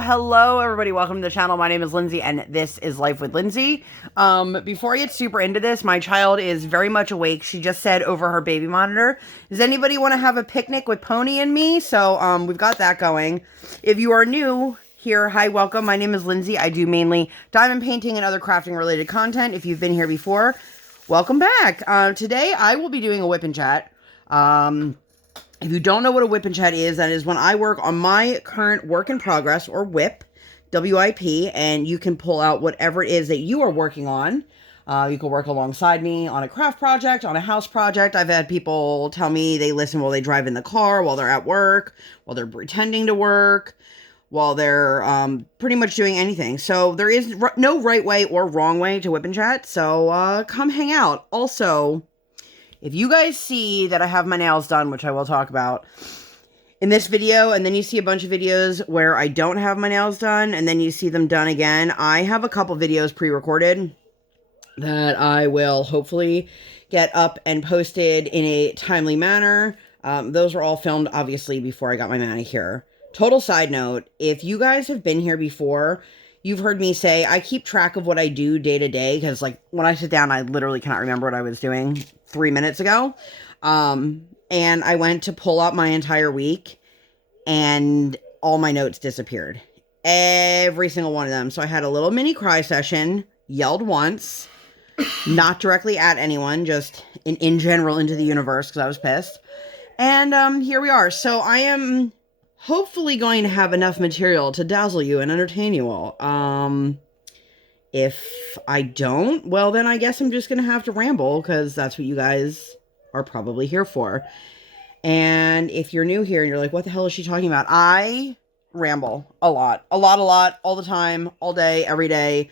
Hello everybody, welcome to the channel. My name is Lindsay and this is Life with Lindsay. Before I get super into this, my child is very much awake. She just said over her baby monitor, does anybody want to have a picnic with Pony and me? So we've got that going. If you are new here, hi, welcome. My name is Lindsay. I do mainly diamond painting and other crafting related content. If you've been here before, welcome back. Today I will be doing a WIP Chat. If you don't know what a WIP Chat is, that is when I work on my current work in progress, or WIP, W-I-P, and you can pull out whatever it is that you are working on. You can work alongside me on a craft project, on a house project. I've had people tell me they listen while they drive in the car, while they're at work, while they're pretending to work, while they're pretty much doing anything. So there is no right way or wrong way to WIP Chat, so come hang out. Also, if you guys see that I have my nails done, which I will talk about in this video, and then you see a bunch of videos where I don't have my nails done, and then you see them done again, I have a couple videos pre-recorded that I will hopefully get up and posted in a timely manner. Those were all filmed, obviously, before I got my manicure. Total side note, if you guys have been here before, you've heard me say I keep track of what I do day to day, because like when I sit down, I literally cannot remember what I was doing 3 minutes ago. And I went to pull up my entire week and all my notes disappeared. Every single one of them. So I had a little mini cry session, yelled once, not directly at anyone, just in general into the universe because I was pissed. And here we are. So I am hopefully going to have enough material to dazzle you and entertain you all. If I don't, well, then I guess I'm just going to have to ramble, because that's what you guys are probably here for. And if you're new here and you're like, what the hell is she talking about? I ramble a lot, all the time, all day, every day,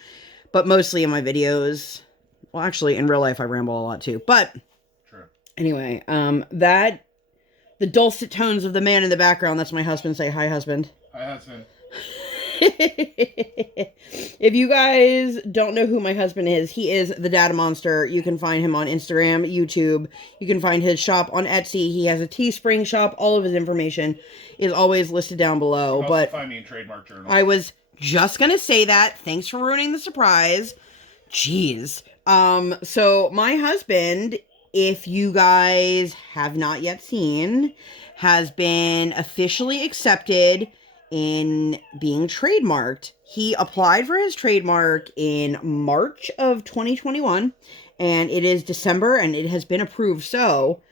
but mostly in my videos. Well, actually, in real life, I ramble a lot too. But anyway, the dulcet tones of the man in the background, that's my husband. Say hi, husband. Hi, husband. If you guys don't know who my husband is, he is the DaddaMonster. You can find him on Instagram, YouTube. You can find his shop on Etsy. He has a Teespring shop. All of his information is always listed down below. You can also find me in Trademark Journal. I was just gonna say that. Thanks for ruining the surprise. Jeez. So my husband, if you guys have not yet seen, has been officially accepted in being trademarked. He applied for his trademark in March of 2021, and it is December, and it has been approved. So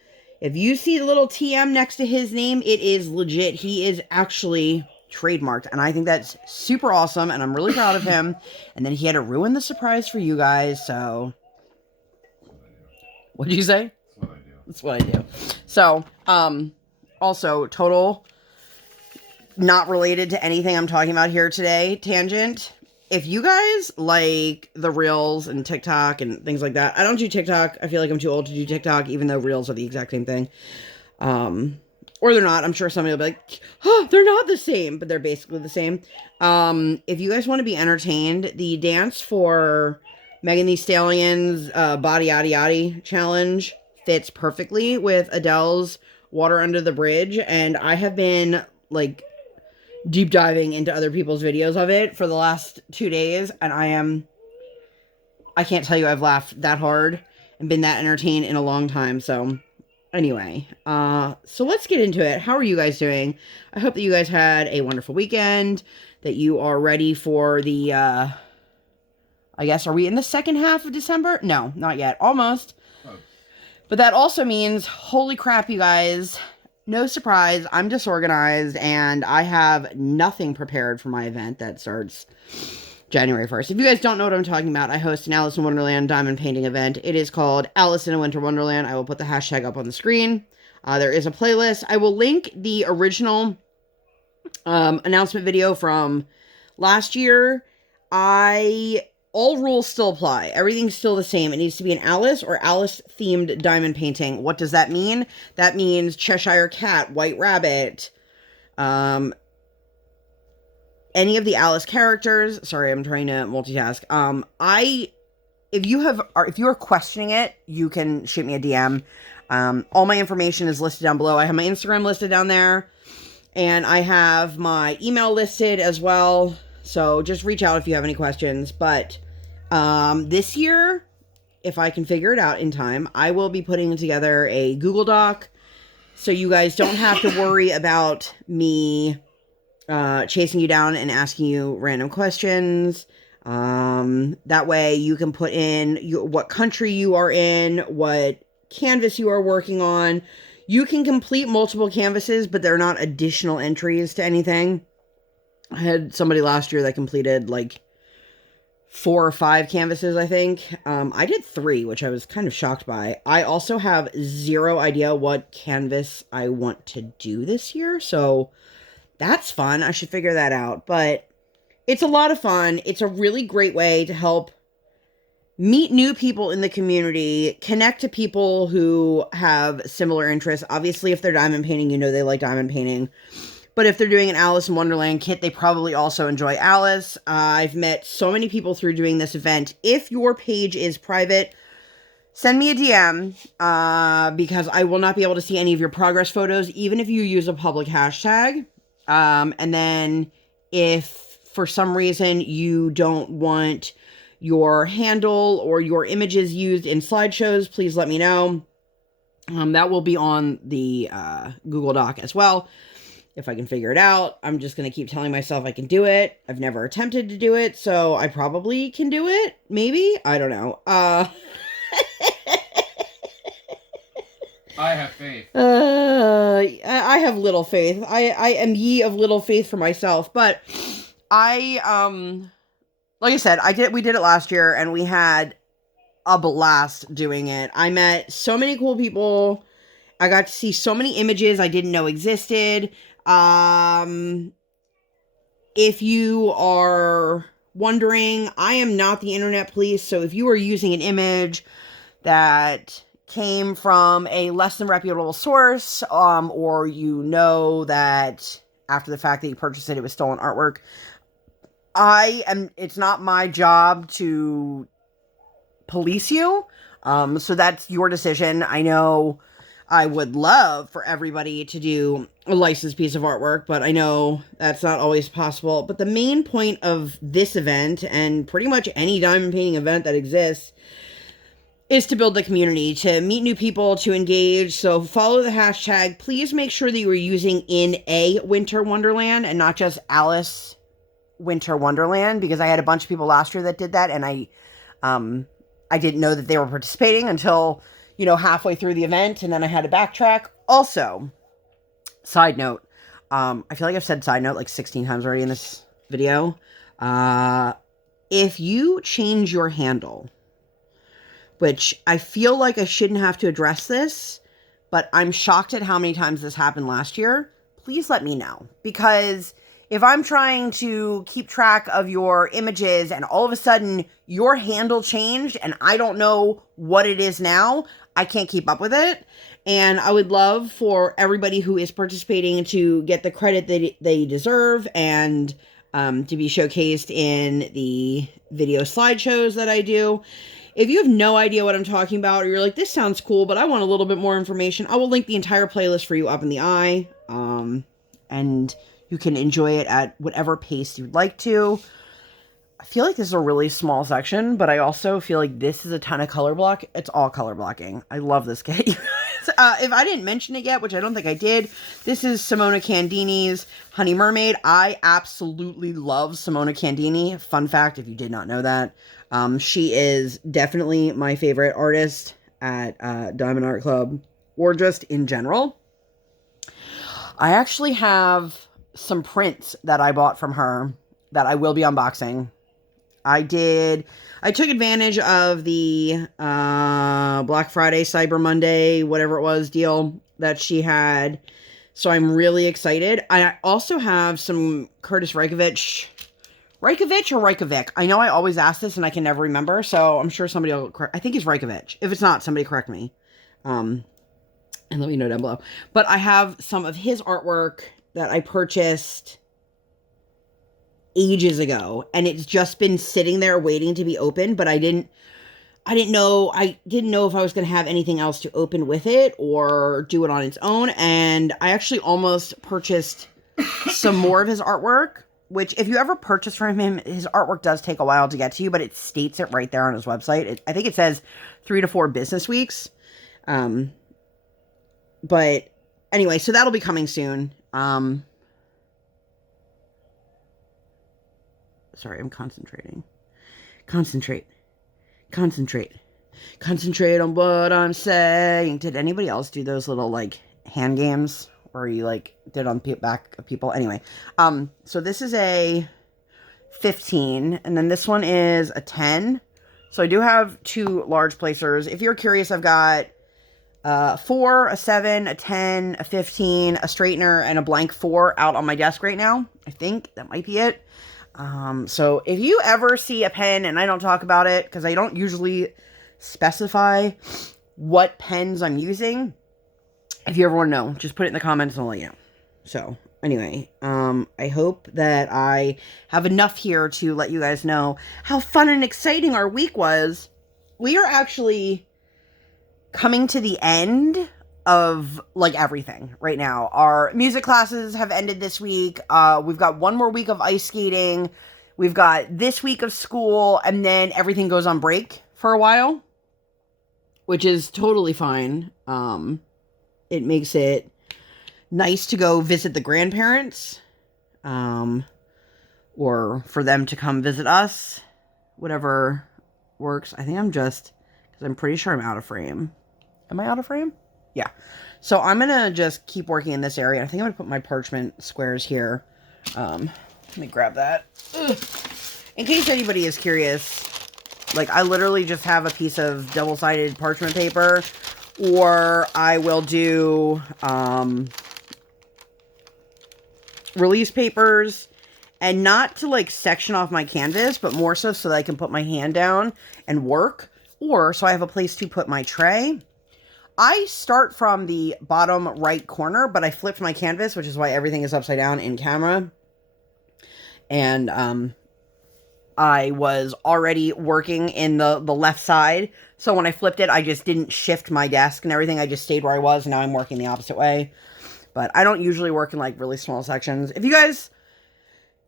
if you see the little TM next to his name, it is legit. He is actually trademarked, and I think that's super awesome, and I'm really proud of him. And then he had to ruin the surprise for you guys, so what did you say? That's what I do. So also total not related to anything I'm talking about here today, tangent. If you guys like the Reels and TikTok and things like that, I don't do TikTok. I feel like I'm too old to do TikTok, even though Reels are the exact same thing. Or they're not. I'm sure somebody will be like, oh, they're not the same, but they're basically the same. If you guys want to be entertained, the dance for Megan Thee Stallion's Body Yaddy Yaddy challenge fits perfectly with Adele's Water Under the Bridge, and I have been like deep diving into other people's videos of it for the last 2 days, and I can't tell you I've laughed that hard and been that entertained in a long time. So anyway, so let's get into it. How are you guys doing? I hope that you guys had a wonderful weekend, that you are ready for the I guess, are we in the second half of December? No, not yet. Almost. But that also means, holy crap, you guys, no surprise, I'm disorganized, and I have nothing prepared for my event that starts January 1st. If you guys don't know what I'm talking about, I host an Alice in Wonderland diamond painting event. It is called Alice in a Winter Wonderland. I will put the hashtag up on the screen. There is a playlist. I will link the original announcement video from last year. All rules still apply. Everything's still the same. It needs to be an Alice or Alice-themed diamond painting. What does that mean? That means Cheshire Cat, White Rabbit, any of the Alice characters. Sorry, I'm trying to multitask. If you are questioning it, you can shoot me a DM. All my information is listed down below. I have my Instagram listed down there. And I have my email listed as well. So just reach out if you have any questions. But this year, if I can figure it out in time, I will be putting together a Google Doc. So you guys don't have to worry about me chasing you down and asking you random questions. That way you can put in what country you are in, what canvas you are working on. You can complete multiple canvases, but they're not additional entries to anything. I had somebody last year that completed like 4 or 5 canvases, I think. I did 3, which I was kind of shocked by. I also have zero idea what canvas I want to do this year, so that's fun. I should figure that out, but it's a lot of fun. It's a really great way to help meet new people in the community, connect to people who have similar interests. Obviously, if they're diamond painting, you know they like diamond painting. But if they're doing an Alice in Wonderland kit, they probably also enjoy Alice. I've met so many people through doing this event. If your page is private, send me a DM because I will not be able to see any of your progress photos, even if you use a public hashtag. And then if for some reason you don't want your handle or your images used in slideshows, please let me know. That will be on the Google Doc as well, if I can figure it out. I'm just going to keep telling myself I can do it. I've never attempted to do it, so I probably can do it. Maybe? I don't know. I have faith. I have little faith. I am ye of little faith for myself, but like I said, we did it last year, and we had a blast doing it. I met so many cool people. I got to see so many images I didn't know existed. If you are wondering, I am not the internet police, so if you are using an image that came from a less than reputable source, or you know that after the fact that you purchased it, it was stolen artwork, it's not my job to police you. So that's your decision. I know I would love for everybody to do a licensed piece of artwork, but I know that's not always possible. But the main point of this event, and pretty much any diamond painting event that exists, is to build the community, to meet new people, to engage. So follow the hashtag. Please make sure that you are using in a Winter Wonderland and not just Alice Winter Wonderland, because I had a bunch of people last year that did that, and I didn't know that they were participating until, halfway through the event, and then I had to backtrack. Also, side note, I feel like I've said side note like 16 times already in this video. If you change your handle, which I feel like I shouldn't have to address this, but I'm shocked at how many times this happened last year, please let me know. Because if I'm trying to keep track of your images and all of a sudden your handle changed and I don't know what it is now, I can't keep up with it. And I would love for everybody who is participating to get the credit that they deserve and to be showcased in the video slideshows that I do. If you have no idea what I'm talking about, or you're like, this sounds cool, but I want a little bit more information, I will link the entire playlist for you up in the eye. And you can enjoy it at whatever pace you'd like to. I feel like this is a really small section, but I also feel like this is a ton of color block. It's all color blocking. I love this kit. If I didn't mention it yet, which I don't think I did, this is Simona Candini's Honey Mermaid. I absolutely love Simona Candini. Fun fact, if you did not know that. She is definitely my favorite artist at Diamond Art Club, or just in general. I actually have some prints that I bought from her that I will be unboxing. I took advantage of the Black Friday, Cyber Monday, whatever it was, deal that she had. So I'm really excited. I also have some Curtis Reykjavik or Reykjavik. I know I always ask this and I can never remember, so I'm sure somebody will correct. I think it's Reykjavik. If it's not, somebody correct me. And let me know down below. But I have some of his artwork that I purchased ages ago, and it's just been sitting there waiting to be opened, but I didn't know if I was going to have anything else to open with it or do it on its own. And I actually almost purchased some more of his artwork, which if you ever purchase from him, his artwork does take a while to get to you, but it states it right there on his website. I think it says 3 to 4 business weeks. But anyway, so that'll be coming soon. Sorry, I'm concentrating. Concentrate on what I'm saying. Did anybody else do those little like hand games where you like did on back of people? Anyway, so this is a 15, and then this one is a 10. So I do have 2 large placers. If you're curious, I've got 4, a 7, a 10, a 15, a straightener, and a blank 4 out on my desk right now. I think that might be it. So if you ever see a pen, and I don't talk about it because I don't usually specify what pens I'm using, if you ever want to know, just put it in the comments and I'll let you know. So anyway, I hope that I have enough here to let you guys know how fun and exciting our week was. We are actually coming to the end of like everything right now. Our music classes have ended this week. We've got 1 more week of ice skating. We've got this week of school, and then everything goes on break for a while, which is totally fine. It makes it nice to go visit the grandparents, or for them to come visit us, whatever works. I think because I'm pretty sure I'm out of frame. Am I out of frame? Yeah. So I'm going to just keep working in this area. I think I'm going to put my parchment squares here. Let me grab that. Ugh. In case anybody is curious, like I literally just have a piece of double-sided parchment paper, or I will do release papers, and not to like section off my canvas, but more so that I can put my hand down and work, or so I have a place to put my tray. I start from the bottom right corner, but I flipped my canvas, which is why everything is upside down in camera. And I was already working in the left side. So when I flipped it, I just didn't shift my desk and everything. I just stayed where I was, and now I'm working the opposite way. But I don't usually work in like really small sections. If you guys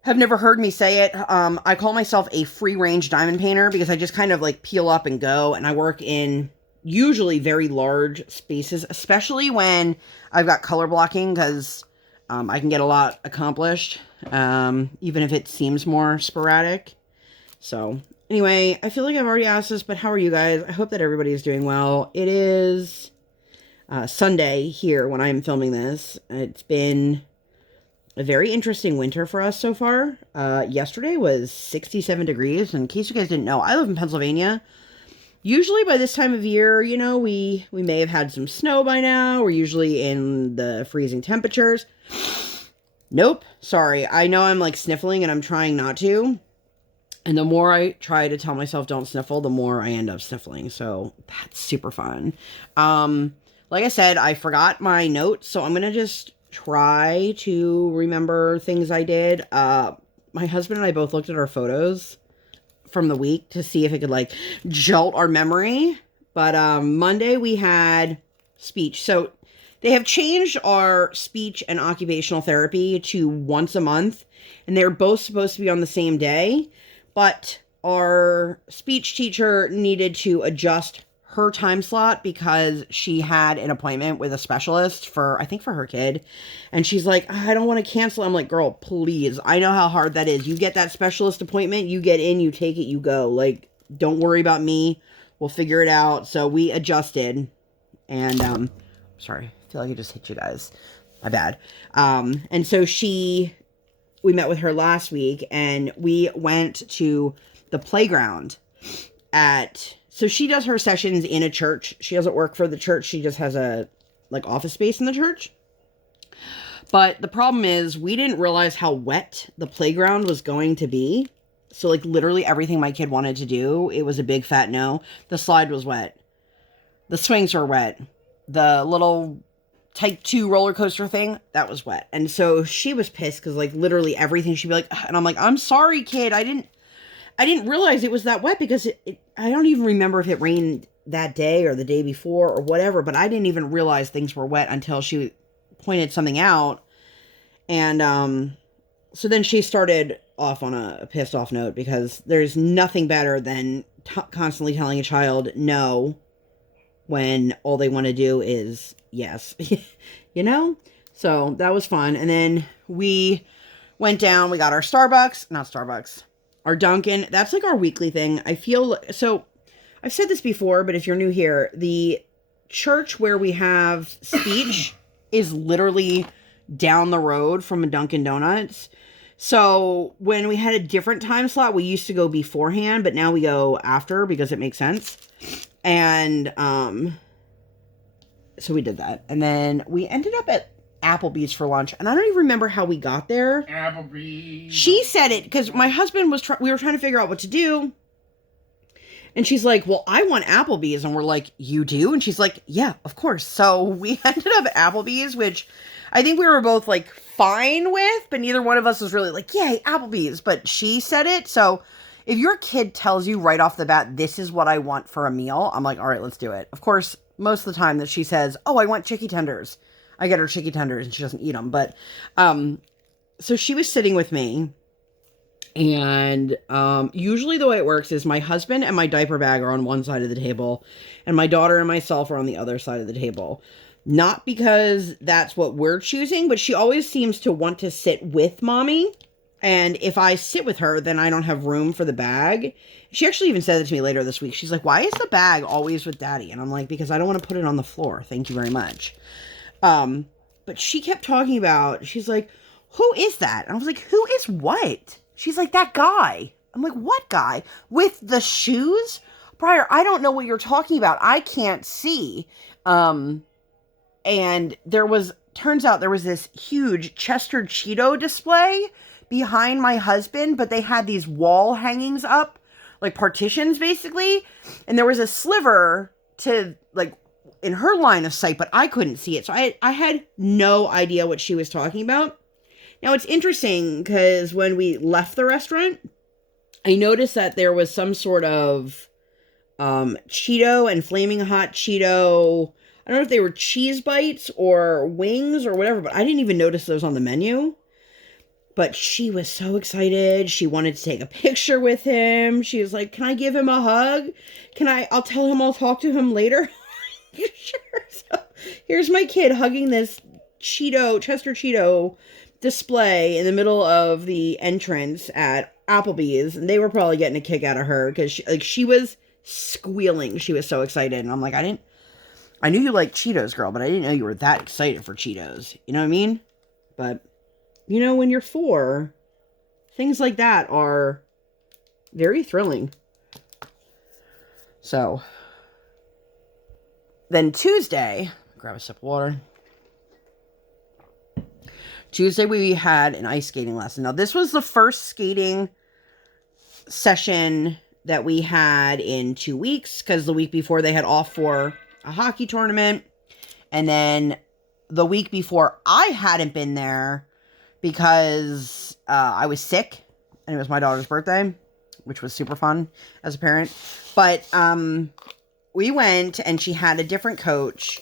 have never heard me say it, I call myself a free-range diamond painter because I just kind of like peel up and go, and I work in usually very large spaces, especially when I've got color blocking, because I can get a lot accomplished, even if it seems more sporadic. So anyway, I feel like I've already asked this, but how are you guys? I hope that everybody is doing well. It is Sunday here when I'm filming this. It's been a very interesting winter for us so far. Yesterday was 67 degrees. In case you guys didn't know, I live in Pennsylvania. Usually by this time of year, you know, we may have had some snow by now. We're usually in the freezing temperatures. Nope. Sorry. I know I'm like sniffling and I'm trying not to. And the more I try to tell myself don't sniffle, the more I end up sniffling. So that's super fun. Like I said, I forgot my notes, so I'm going to just try to remember things I did. My husband and I both looked at our photos from the week to see if it could like jolt our memory. But Monday we had speech. So they have changed our speech and occupational therapy to once a month, and they're both supposed to be on the same day, but our speech teacher needed to adjust her time slot because she had an appointment with a specialist for, I think for her kid. And she's like, I don't want to cancel. I'm like, girl, please. I know how hard that is. You get that specialist appointment, you get in, you take it, you go. Like, don't worry about me. We'll figure it out. So we adjusted. And, sorry, I feel like I just hit you guys. My bad. And so we met with her last week and we went to the playground so she does her sessions in a church. She doesn't work for the church. She just has a like office space in the church. But the problem is we didn't realize how wet the playground was going to be. So like literally everything my kid wanted to do, it was a big fat no. The slide was wet. The swings were wet. The little type 2 roller coaster thing, that was wet. And so she was pissed because like literally everything, she'd be like, and I'm like, I'm sorry, kid. I didn't realize it was that wet because I don't even remember if it rained that day or the day before or whatever, but I didn't even realize things were wet until she pointed something out. And so then she started off on a pissed off note, because there's nothing better than constantly telling a child no when all they want to do is yes. You know? So that was fun. And then we went down, we got our our Dunkin'. That's like our weekly thing. I feel so. I've said this before, but if you're new here, the church where we have speech is literally down the road from a Dunkin' Donuts. So when we had a different time slot, we used to go beforehand, but now we go after because it makes sense. And so we did that. And then we ended up at Applebee's for lunch. And I don't even remember how we got there. Applebee's. She said it because my husband was we were trying to figure out what to do. And she's like, well, I want Applebee's. And we're like, you do? And she's like, yeah, of course. So we ended up at Applebee's, which I think we were both like fine with, but neither one of us was really like, yay, Applebee's. But she said it. So if your kid tells you right off the bat, this is what I want for a meal, I'm like, all right, let's do it. Of course, most of the time that she says, oh, I want chicky tenders, I get her chicky tenders and she doesn't eat them. But so she was sitting with me. And usually the way it works is my husband and my diaper bag are on one side of the table, and my daughter and myself are on the other side of the table. Not because that's what we're choosing, but she always seems to want to sit with mommy. And if I sit with her, then I don't have room for the bag. She actually even said it to me later this week. She's like, why is the bag always with daddy? And I'm like, because I don't want to put it on the floor. Thank you very much. But she kept talking about, she's like, who is that? And I was like, who is what? She's like, that guy. I'm like, what guy? With the shoes? Briar, I don't know what you're talking about. I can't see. And turns out there was this huge Chester Cheeto display behind my husband, but they had these wall hangings up, like partitions basically. And there was a sliver to like in her line of sight, but I couldn't see it. So I had no idea what she was talking about. Now, it's interesting because when we left the restaurant, I noticed that there was some sort of Cheeto and Flaming Hot Cheeto. I don't know if they were cheese bites or wings or whatever, but I didn't even notice those on the menu. But she was so excited. She wanted to take a picture with him. She was like, can I give him a hug? I'll tell him I'll talk to him later. You sure? So here's my kid hugging this Chester Cheeto display in the middle of the entrance at Applebee's, and they were probably getting a kick out of her because she was squealing. She was so excited, and I'm like, I knew you liked Cheetos, girl, but I didn't know you were that excited for Cheetos. You know what I mean? But you know, when you're 4, things like that are very thrilling. So then Tuesday, grab a sip of water. Tuesday, we had an ice skating lesson. Now, this was the first skating session that we had in 2 weeks, because the week before they had off for a hockey tournament. And then the week before, I hadn't been there because I was sick, and it was my daughter's birthday, which was super fun as a parent. But we went, and she had a different coach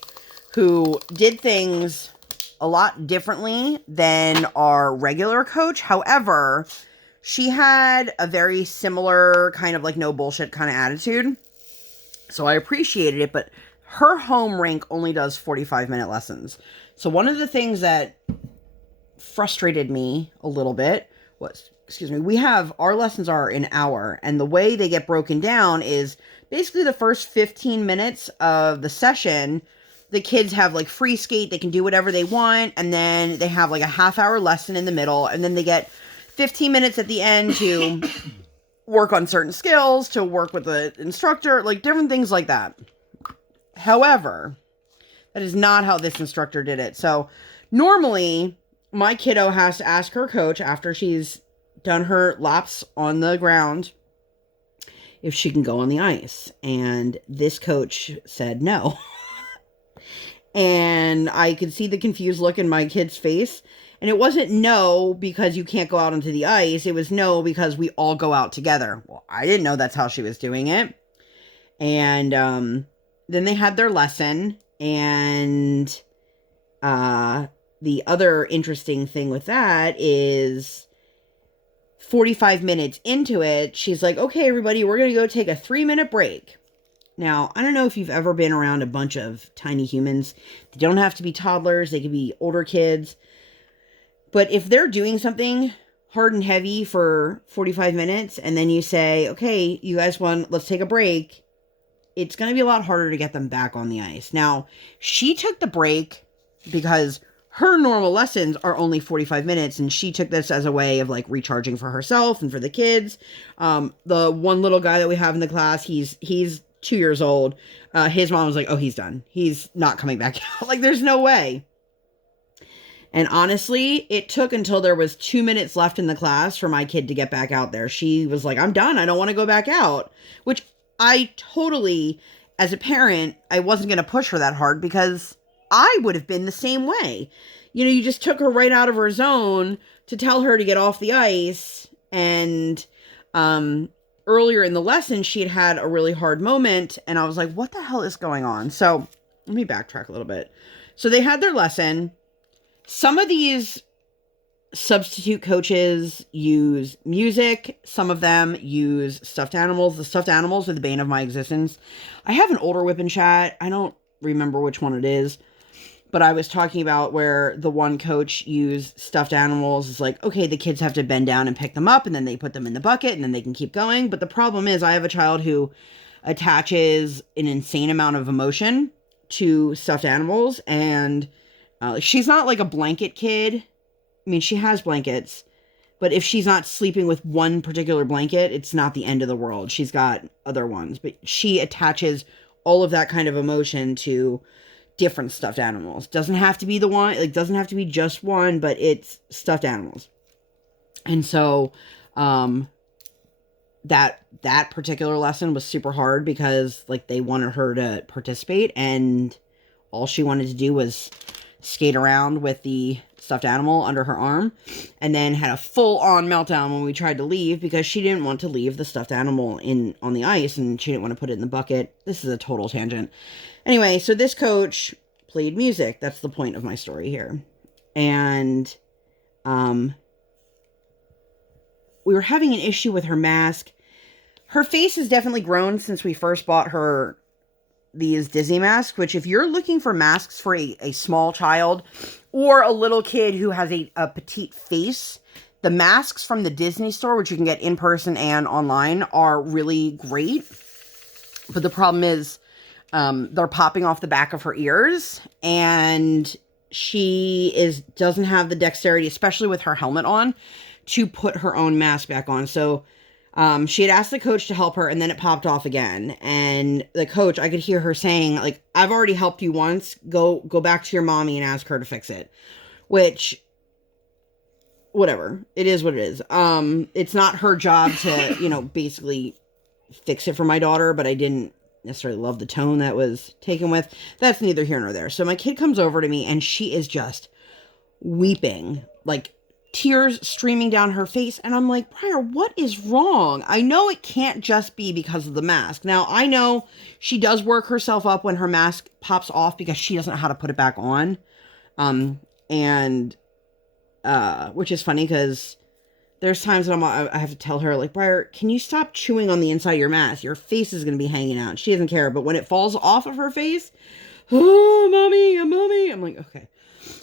who did things a lot differently than our regular coach. However, she had a very similar kind of like no bullshit kind of attitude. So I appreciated it, but her home rink only does 45-minute lessons. So one of the things that frustrated me a little bit was, our lessons are an hour, and the way they get broken down is basically the first 15 minutes of the session, the kids have like free skate, they can do whatever they want, and then they have like a half-hour lesson in the middle, and then they get 15 minutes at the end to work on certain skills, to work with the instructor, like different things like that. However, that is not how this instructor did it. So normally my kiddo has to ask her coach after she's done her laps on the ground if she can go on the ice. And this coach said no. And I could see the confused look in my kid's face. And it wasn't no because you can't go out onto the ice. It was no because we all go out together. Well, I didn't know that's how she was doing it. And then they had their lesson. And the other interesting thing with that is 45 minutes into it, she's like, okay, everybody, we're going to go take a 3-minute break. Now, I don't know if you've ever been around a bunch of tiny humans. They don't have to be toddlers. They could be older kids. But if they're doing something hard and heavy for 45 minutes, and then you say, okay, you guys let's take a break, it's going to be a lot harder to get them back on the ice. Now, she took the break because her normal lessons are only 45 minutes, and she took this as a way of like recharging for herself and for the kids. The one little guy that we have in the class, he's 2 years old. His mom was like, oh, he's done. He's not coming back out. Like, there's no way. And honestly, it took until there was 2 minutes left in the class for my kid to get back out there. She was like, I'm done. I don't want to go back out. Which I totally, as a parent, I wasn't going to push her that hard because I would have been the same way. You know, you just took her right out of her zone to tell her to get off the ice. And earlier in the lesson, she had had a really hard moment. And I was like, what the hell is going on? So let me backtrack a little bit. So they had their lesson. Some of these substitute coaches use music. Some of them use stuffed animals. The stuffed animals are the bane of my existence. I have an older WIP Chat. I don't remember which one it is. But I was talking about where the one coach used stuffed animals. It's like, okay, the kids have to bend down and pick them up. And then they put them in the bucket. And then they can keep going. But the problem is I have a child who attaches an insane amount of emotion to stuffed animals. And she's not like a blanket kid. I mean, she has blankets, but if she's not sleeping with one particular blanket, it's not the end of the world. She's got other ones, but she attaches all of that kind of emotion to different stuffed animals. Doesn't have to be the one, like doesn't have to be just one, but it's stuffed animals. And so, that particular lesson was super hard because like they wanted her to participate and all she wanted to do was skate around with the stuffed animal under her arm, and then had a full-on meltdown when we tried to leave because she didn't want to leave the stuffed animal on the ice, and she didn't want to put it in the bucket. This is a total tangent. Anyway, so this coach played music. That's the point of my story here. And we were having an issue with her mask. Her face has definitely grown since we first bought her these Disney masks, which if you're looking for masks for a small child or a little kid who has a petite face, the masks from the Disney store, which you can get in person and online, are really great. But the problem is they're popping off the back of her ears, and she doesn't have the dexterity, especially with her helmet on, to put her own mask back on. So she had asked the coach to help her, and then it popped off again. And the coach, I could hear her saying, like, I've already helped you once. Go back to your mommy and ask her to fix it. Which, whatever. It is what it is. It's not her job to, basically fix it for my daughter, but I didn't necessarily love the tone that was taken with. That's neither here nor there. So my kid comes over to me, and she is just weeping, like, tears streaming down her face. And I'm like, Briar, what is wrong? I know it can't just be because of the mask. Now, I know she does work herself up when her mask pops off because she doesn't know how to put it back on. Which is funny because there's times that I have to tell her, like, Briar, can you stop chewing on the inside of your mask? Your face is going to be hanging out. She doesn't care. But when it falls off of her face, oh, mommy. I'm like, okay.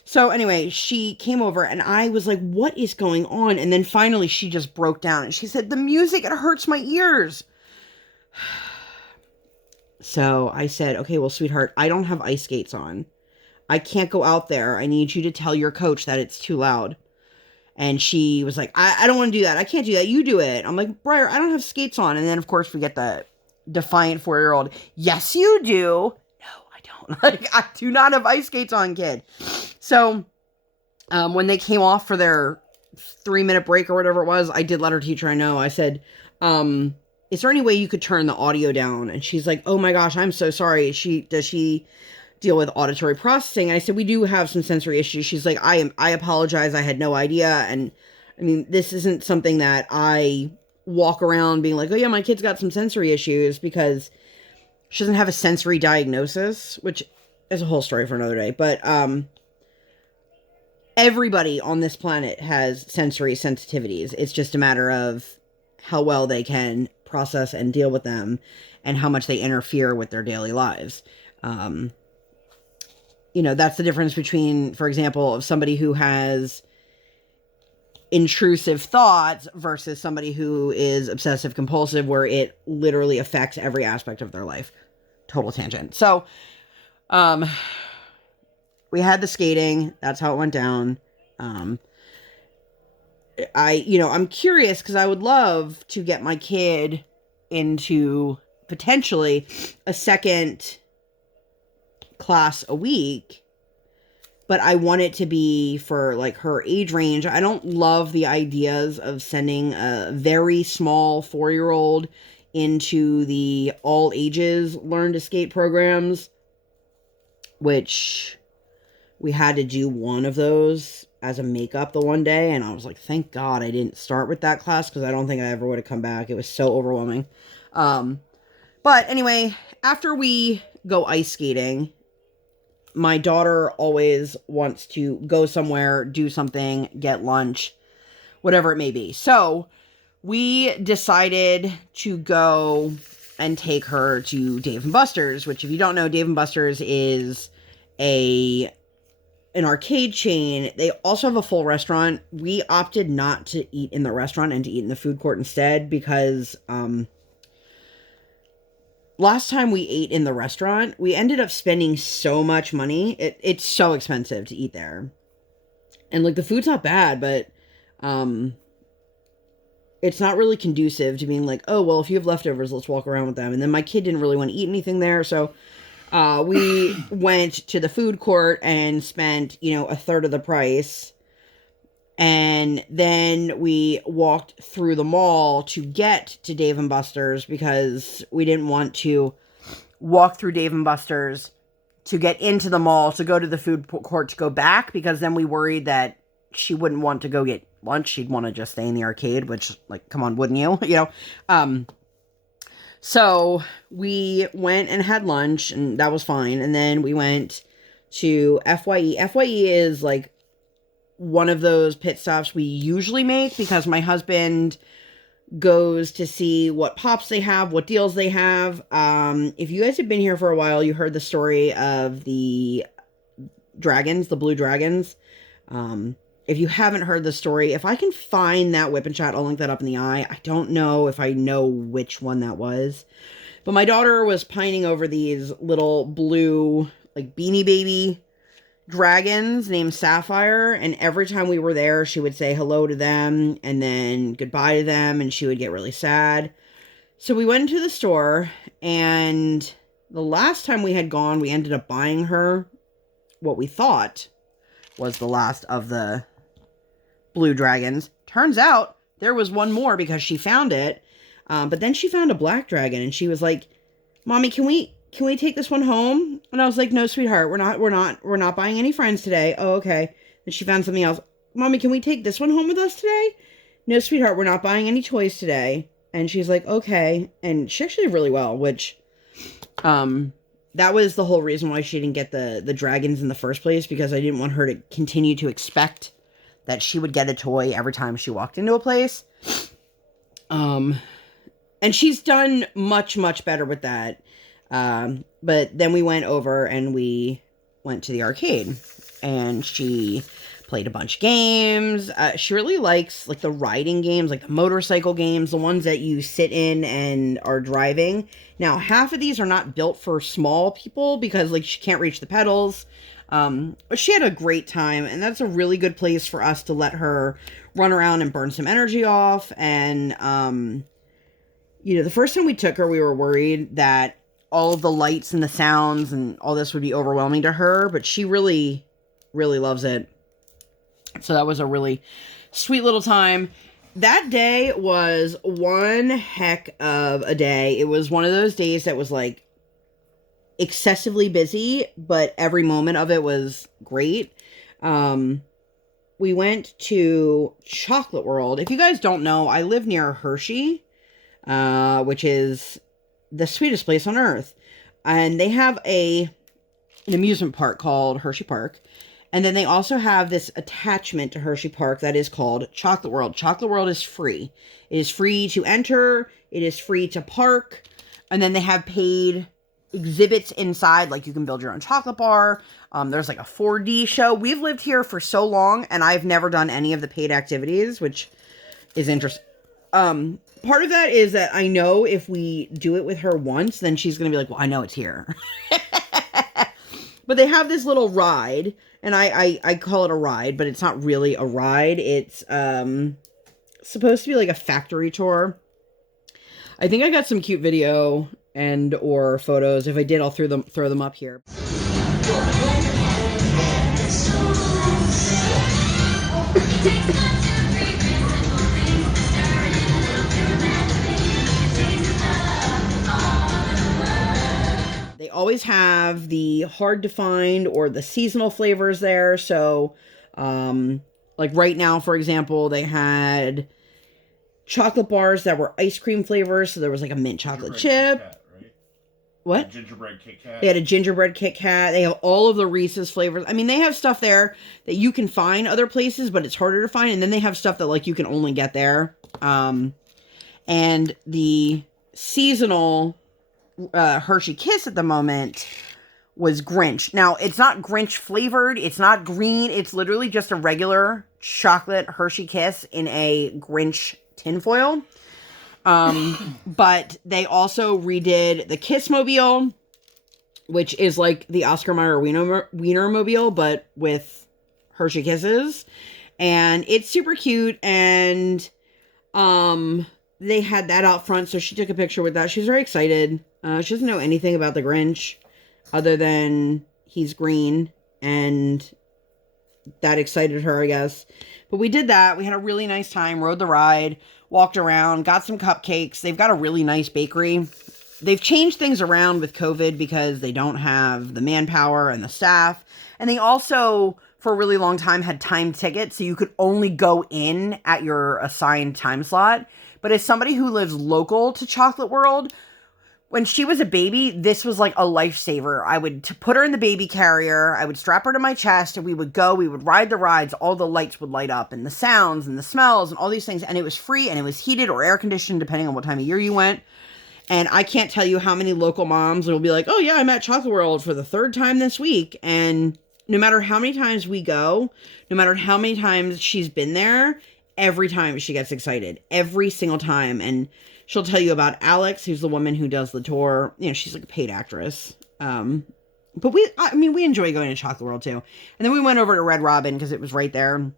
So anyway, she came over and I was like, what is going on? And then finally she just broke down and she said, the music, it hurts my ears. So I said, okay, well, sweetheart, I don't have ice skates on. I can't go out there. I need you to tell your coach that it's too loud. And she was like, I don't want to do that. I can't do that. You do it. I'm like, Briar, I don't have skates on. And then of course we get the defiant 4-year-old. Yes, you do. Like, I do not have ice skates on, kid. So, when they came off for their 3-minute break or whatever it was, I did let her teacher know. I said, is there any way you could turn the audio down? And she's like, oh my gosh, I'm so sorry. Does she deal with auditory processing? And I said, we do have some sensory issues. She's like, I apologize. I had no idea. And I mean, this isn't something that I walk around being like, oh yeah, my kid's got some sensory issues, because she doesn't have a sensory diagnosis, which is a whole story for another day. But everybody on this planet has sensory sensitivities. It's just a matter of how well they can process and deal with them and how much they interfere with their daily lives. That's the difference between, for example, of somebody who has intrusive thoughts versus somebody who is obsessive compulsive, where it literally affects every aspect of their life. Total tangent. So, we had the skating. That's how it went down. I'm curious because I would love to get my kid into potentially a second class a week, but I want it to be for like her age range. I don't love the ideas of sending a very small 4-year-old into the all ages learn to skate programs, which we had to do one of those as a makeup the one day, and I was like, thank God I didn't start with that class, because I don't think I ever would have come back. It was so overwhelming. But anyway, after we go ice skating, my daughter always wants to go somewhere, do something, get lunch, whatever it may be. So we decided to go and take her to Dave & Buster's, which, if you don't know, Dave & Buster's is an arcade chain. They also have a full restaurant. We opted not to eat in the restaurant and to eat in the food court instead, because last time we ate in the restaurant, we ended up spending so much money. It's so expensive to eat there. And like, the food's not bad, but it's not really conducive to being like, oh, well, if you have leftovers, let's walk around with them. And then my kid didn't really want to eat anything there, so we went to the food court and spent, a third of the price. And then we walked through the mall to get to Dave & Buster's, because we didn't want to walk through Dave & Buster's to get into the mall, to go to the food court, to go back, because then we worried that she wouldn't want to go get lunch. She'd want to just stay in the arcade, which, like, come on, wouldn't you? So we went and had lunch, and that was fine. And then we went to FYE. FYE is like one of those pit stops we usually make, because my husband goes to see what pops they have, what deals they have. If you guys have been here for a while, you heard the story of the dragons, the blue dragons. If you haven't heard the story, if I can find that WIP Chat, I'll link that up in the eye. I don't know if I know which one that was. But my daughter was pining over these little blue, like, Beanie Baby dragons named Sapphire. And every time we were there, she would say hello to them and then goodbye to them, and she would get really sad. So we went into the store, and the last time we had gone, we ended up buying her what we thought was the last of the blue dragons. Turns out there was one more, because she found it. But then she found a black dragon, and she was like, Mommy, can we take this one home? And I was like, no, sweetheart, we're not buying any friends today. Oh, okay. Then she found something else. Mommy, can we take this one home with us today? No, sweetheart, we're not buying any toys today. And she's like, okay. And she actually did really well, which, that was the whole reason why she didn't get the dragons in the first place, because I didn't want her to continue to expect that she would get a toy every time she walked into a place. And she's done much, much better with that. But then we went over and we went to the arcade, and she played a bunch of games. She really likes, like, the riding games, like the motorcycle games, the ones that you sit in and are driving. Now, half of these are not built for small people, because, like, she can't reach the pedals. But she had a great time, and that's a really good place for us to let her run around and burn some energy off. And, the first time we took her, we were worried that all of the lights and the sounds and all this would be overwhelming to her, but she really, really loves it. So that was a really sweet little time. That day was one heck of a day. It was one of those days that was, like, excessively busy, but every moment of it was great. We went to Chocolate World. If you guys don't know, I live near Hershey, which is the sweetest place on earth. And they have an amusement park called Hershey Park. And then they also have this attachment to Hershey Park that is called Chocolate World. Chocolate World is free. It is free to enter. It is free to park. And then they have paid exhibits inside, like you can build your own chocolate bar. There's like a 4D show. We've lived here for so long, and I've never done any of the paid activities, which is interesting. Part of that is that I know if we do it with her once, then she's going to be like, well, I know it's here. But they have this little ride, and I call it a ride, but it's not really a ride. It's supposed to be like a factory tour. I think I got some cute video and or photos. If I did, I'll throw them up here. They always have the hard to find or the seasonal flavors there. So, like right now, for example, they had chocolate bars that were ice cream flavors. So there was like a mint chocolate chip. Kit Kat, right? What? A gingerbread Kit Kat. They had a gingerbread Kit Kat. They have all of the Reese's flavors. I mean, they have stuff there that you can find other places, but it's harder to find. And then they have stuff that like you can only get there. And the seasonal Hershey Kiss at the moment was Grinch. Now, it's not Grinch flavored. It's not green. It's literally just a regular chocolate Hershey Kiss in a Grinch tinfoil. But they also redid the Kissmobile, which is like the Oscar Mayer Wienermobile, but with Hershey Kisses. And it's super cute. And they had that out front, so she took a picture with that. She's very excited. She doesn't know anything about the Grinch other than he's green, and that excited her, I guess. But we did that. We had a really nice time, rode the ride, walked around, got some cupcakes. They've got a really nice bakery. They've changed things around with COVID because they don't have the manpower and the staff. And they also, for a really long time, had timed tickets, so you could only go in at your assigned time slot. But as somebody who lives local to Chocolate World, when she was a baby, this was like a lifesaver. I would put her in the baby carrier, I would strap her to my chest, and we would ride the rides, all the lights would light up, and the sounds, and the smells, and all these things, and it was free, and it was heated or air-conditioned, depending on what time of year you went. And I can't tell you how many local moms will be like, oh yeah, I'm at Chocolate World for the 3rd time this week, and no matter how many times we go, no matter how many times she's been there, every time she gets excited. Every single time. And she'll tell you about Alex, who's the woman who does the tour. You know, she's like a paid actress. But we enjoy going to Chocolate World too. And then we went over to Red Robin because it was right there.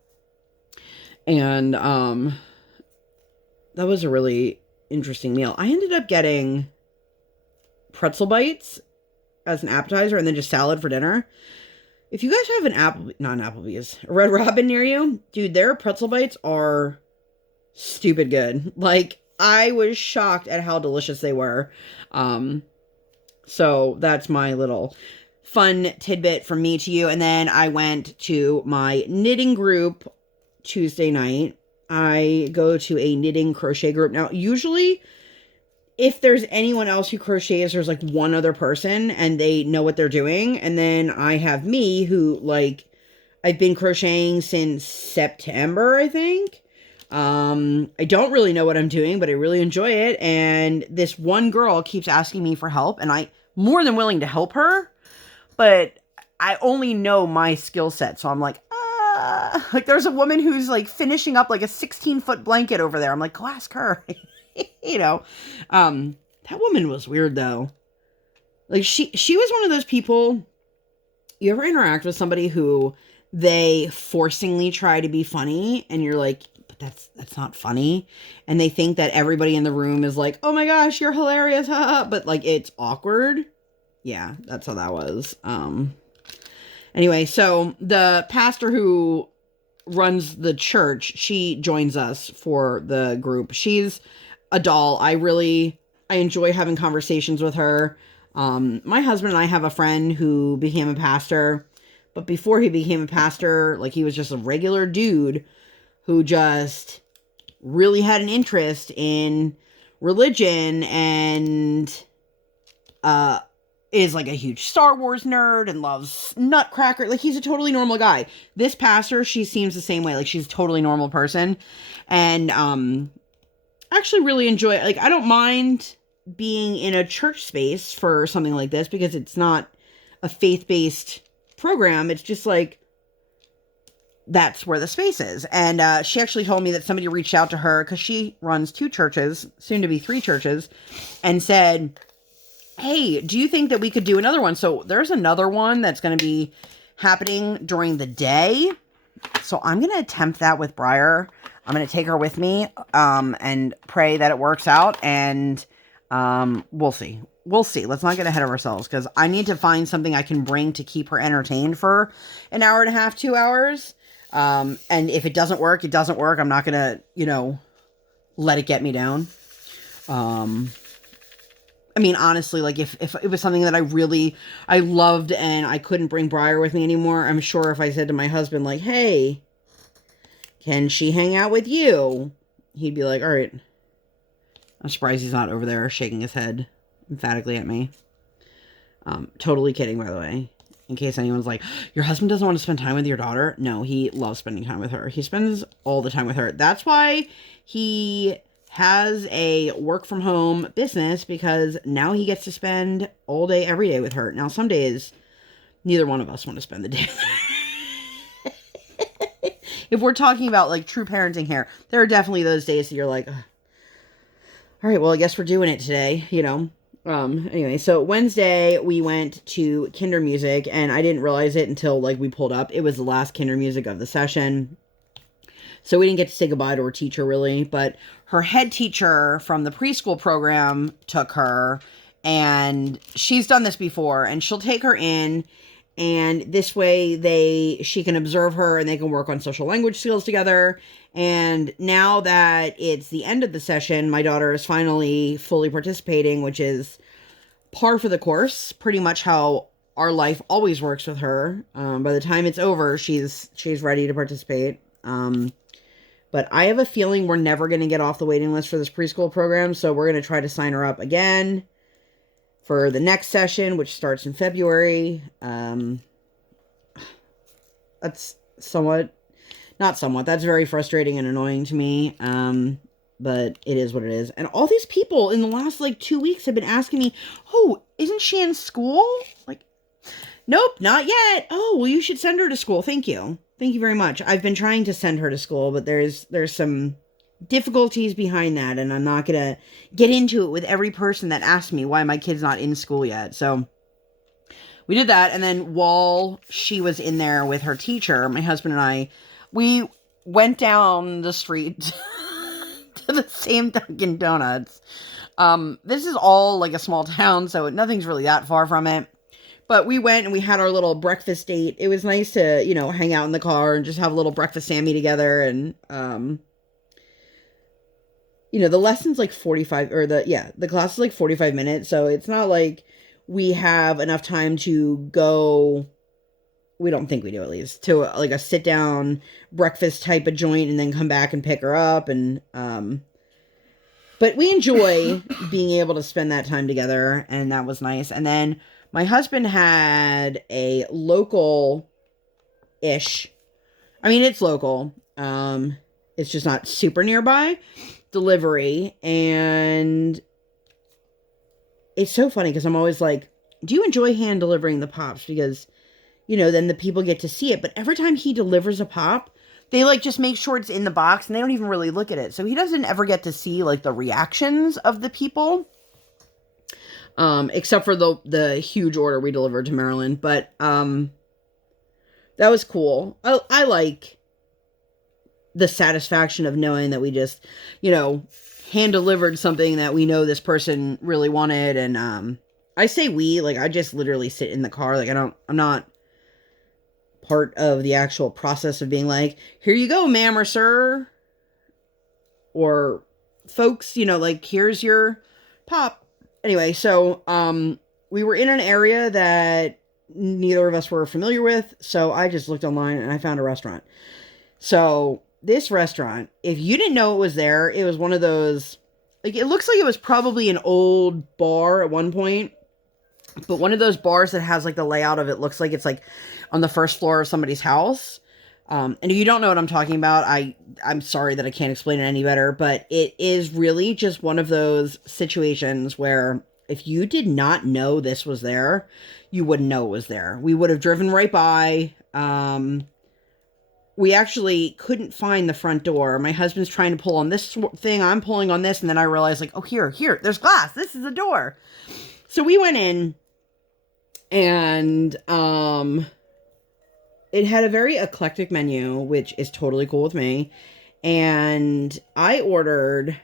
And that was a really interesting meal. I ended up getting pretzel bites as an appetizer and then just salad for dinner. If you guys have a Red Robin near you, dude, their pretzel bites are stupid good. Like, I was shocked at how delicious they were. So that's my little fun tidbit from me to you. And then I went to my knitting group Tuesday night. I go to a knitting crochet group. Now, usually, if there's anyone else who crochets, there's like one other person and they know what they're doing. And then I have me who, like, I've been crocheting since September, I think. I don't really know what I'm doing, but I really enjoy it. And this one girl keeps asking me for help, and I'm more than willing to help her, but I only know my skill set. So I'm like, like there's a woman who's like finishing up like a 16-foot blanket over there. I'm like, go ask her. You know, that woman was weird though. Like she was one of those people, you ever interact with somebody who they forcingly try to be funny and you're like, but that's not funny. And they think that everybody in the room is like, oh my gosh, you're hilarious. But like, it's awkward. Yeah, that's how that was. Anyway, so the pastor who runs the church, she joins us for the group. She's a doll. I enjoy having conversations with her. My husband and I have a friend who became a pastor, but before he became a pastor, like he was just a regular dude who just really had an interest in religion and is like a huge Star Wars nerd and loves Nutcracker. Like, he's a totally normal guy. This pastor, she seems the same way. Like, she's a totally normal person. And actually really enjoy it. Like, I don't mind being in a church space for something like this because it's not a faith-based program. It's just like, that's where the space is. And she actually told me that somebody reached out to her because she runs 2 churches, soon to be 3 churches, and said, hey, do you think that we could do another one? So there's another one that's going to be happening during the day. So I'm going to attempt that with Briar. I'm going to take her with me and pray that it works out. And we'll see. We'll see. Let's not get ahead of ourselves because I need to find something I can bring to keep her entertained for an hour and a half, 2 hours. And if it doesn't work, it doesn't work. I'm not going to, you know, let it get me down. I mean, honestly, like, if it was something that I loved and I couldn't bring Briar with me anymore, I'm sure if I said to my husband, like, hey, can she hang out with you? He'd be like, all right. I'm surprised he's not over there shaking his head emphatically at me. Totally kidding, by the way. In case anyone's like, your husband doesn't want to spend time with your daughter? No, he loves spending time with her. He spends all the time with her. That's why he has a work from home business, because now he gets to spend all day, every day with her. Now, some days, neither one of us want to spend the day with her. If we're talking about, like, true parenting here, there are definitely those days that you're like, all right, well, I guess we're doing it today, you know? Anyway, so Wednesday we went to Kinder Music, and I didn't realize it until, like, we pulled up. It was the last Kinder Music of the session. So we didn't get to say goodbye to her teacher, really, but her head teacher from the preschool program took her, and she's done this before, and she'll take her in, and this way she can observe her, and they can work on social language skills together. And now that it's the end of the session, my daughter is finally fully participating, which is par for the course, pretty much how our life always works with her. By the time it's over, she's ready to participate. But I have a feeling we're never going to get off the waiting list for this preschool program, so we're going to try to sign her up again for the next session, which starts in February. That's that's very frustrating and annoying to me, but it is what it is. And all these people in the last, like, 2 weeks have been asking me, oh, isn't she in school? Like, nope, not yet. Oh, well, you should send her to school. Thank you. Thank you very much. I've been trying to send her to school, but there's some difficulties behind that, and I'm not going to get into it with every person that asks me why my kid's not in school yet. So we did that, and then while she was in there with her teacher, my husband and I, we went down the street to the same Dunkin' Donuts. This is all like a small town, so nothing's really that far from it. But we went and we had our little breakfast date. It was nice to, you know, hang out in the car and just have a little breakfast Sammy together. And, you know, the lesson's like 45, or the class is like 45 minutes. So it's not like we have enough time to go, we don't think we do, at least, to like a sit down breakfast type of joint and then come back and pick her up. And, but we enjoy being able to spend that time together, and that was nice. And then my husband had a local-ish, I mean, it's local, it's just not super nearby, delivery, and it's so funny because I'm always like, do you enjoy hand delivering the pops? Because, you know, then the people get to see it, but every time he delivers a pop, they, like, just make sure it's in the box, and they don't even really look at it, so he doesn't ever get to see, like, the reactions of the people. Except for the huge order we delivered to Maryland. But, that was cool. I like the satisfaction of knowing that we just, you know, hand delivered something that we know this person really wanted. And, I say we, like, I just literally sit in the car. Like, I'm not part of the actual process of being like, here you go, ma'am or sir. Or folks, you know, like, here's your pop. Anyway, so, we were in an area that neither of us were familiar with, so I just looked online and I found a restaurant. So, this restaurant, if you didn't know it was there, it was one of those, like, it looks like it was probably an old bar at one point, But one of those bars that has like the layout of it looks like it's like on the first floor of somebody's house. And if you don't know what I'm talking about, I'm sorry that I can't explain it any better, but it is really just one of those situations where if you did not know this was there, you wouldn't know it was there. We would have driven right by. We actually couldn't find the front door. My husband's trying to pull on this thing. I'm pulling on this. And then I realized like, oh, here, there's glass. This is the door. So we went in and, it had a very eclectic menu, which is totally cool with me. And I ordered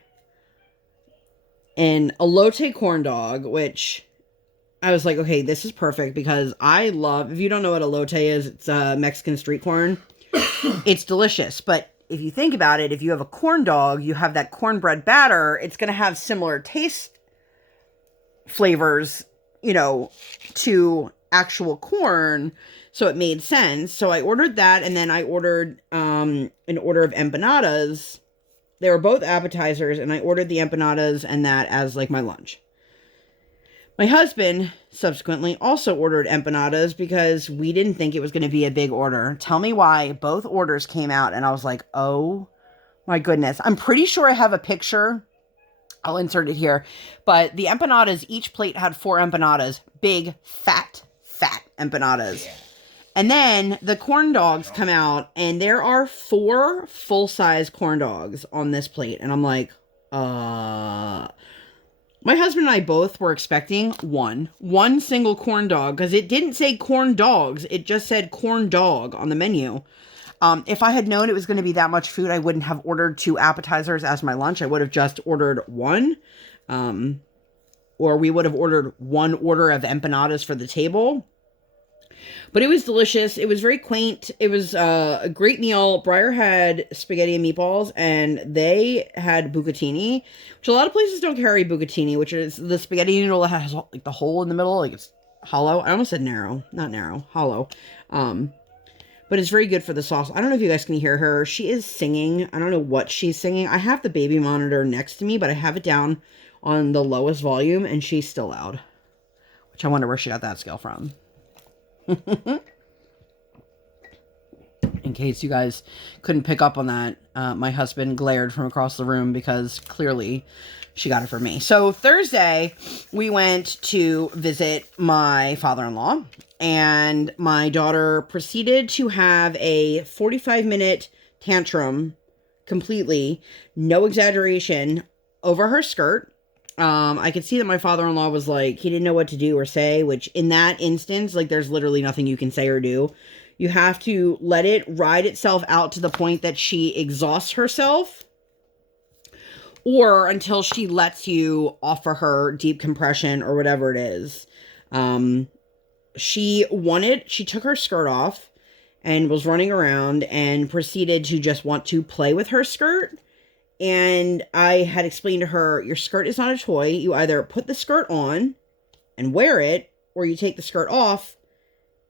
an elote corn dog, which I was like, okay, this is perfect because I love, if you don't know what elote is, it's Mexican street corn. It's delicious. But if you think about it, if you have a corn dog, you have that cornbread batter, it's going to have similar taste flavors, you know, to actual corn. So it made sense. So I ordered that, and then I ordered an order of empanadas. They were both appetizers, and I ordered the empanadas and that as like my lunch. My husband subsequently also ordered empanadas because we didn't think it was going to be a big order. Tell me why both orders came out, and I was like, oh my goodness. I'm pretty sure I have a picture. I'll insert it here. But the empanadas, each plate had 4 empanadas. Big, fat empanadas. Yeah. And then the corn dogs come out, and there are 4 full-size corn dogs on this plate. And I'm like, My husband and I both were expecting one single corn dog, because it didn't say corn dogs. It just said corn dog on the menu. If I had known it was going to be that much food, I wouldn't have ordered 2 appetizers as my lunch. I would have just ordered one. Or we would have ordered 1 order of empanadas for the table. But it was delicious. It was very quaint. It was a great meal. Briar had spaghetti and meatballs, and they had bucatini, which a lot of places don't carry bucatini, which is the spaghetti noodle that has like the hole in the middle, like it's hollow. I almost said narrow, not narrow, hollow. But it's very good for the sauce. I don't know if you guys can hear her. She is singing. I don't know what she's singing. I have the baby monitor next to me, but I have it down on the lowest volume, and she's still loud, which I wonder where she got that skill from. In case you guys couldn't pick up on that, my husband glared from across the room because clearly she got it from me. So Thursday, we went to visit my father-in-law, and my daughter proceeded to have a 45-minute tantrum, completely, no exaggeration, over her skirt. I could see that my father-in-law was like, he didn't know what to do or say, which in that instance, like there's literally nothing you can say or do. You have to let it ride itself out to the point that she exhausts herself, or until she lets you offer her deep compression or whatever it is. She took her skirt off and was running around and proceeded to just want to play with her skirt. And I had explained to her, your skirt is not a toy. You either put the skirt on and wear it, or you take the skirt off,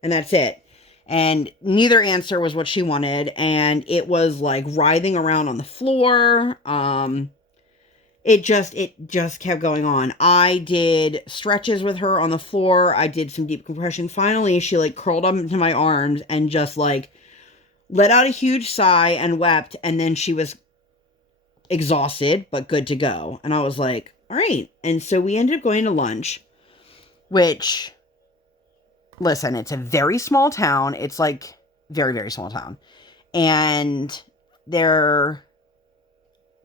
and that's it. And neither answer was what she wanted. And it was like writhing around on the floor. It just kept going on. I did stretches with her on the floor. I did some deep compression. Finally, she like curled up into my arms and just like let out a huge sigh and wept. And then she was exhausted, but good to go. And I was like, all right. And so we ended up going to lunch, which, listen, it's a very small town. It's like very, very small town. And they're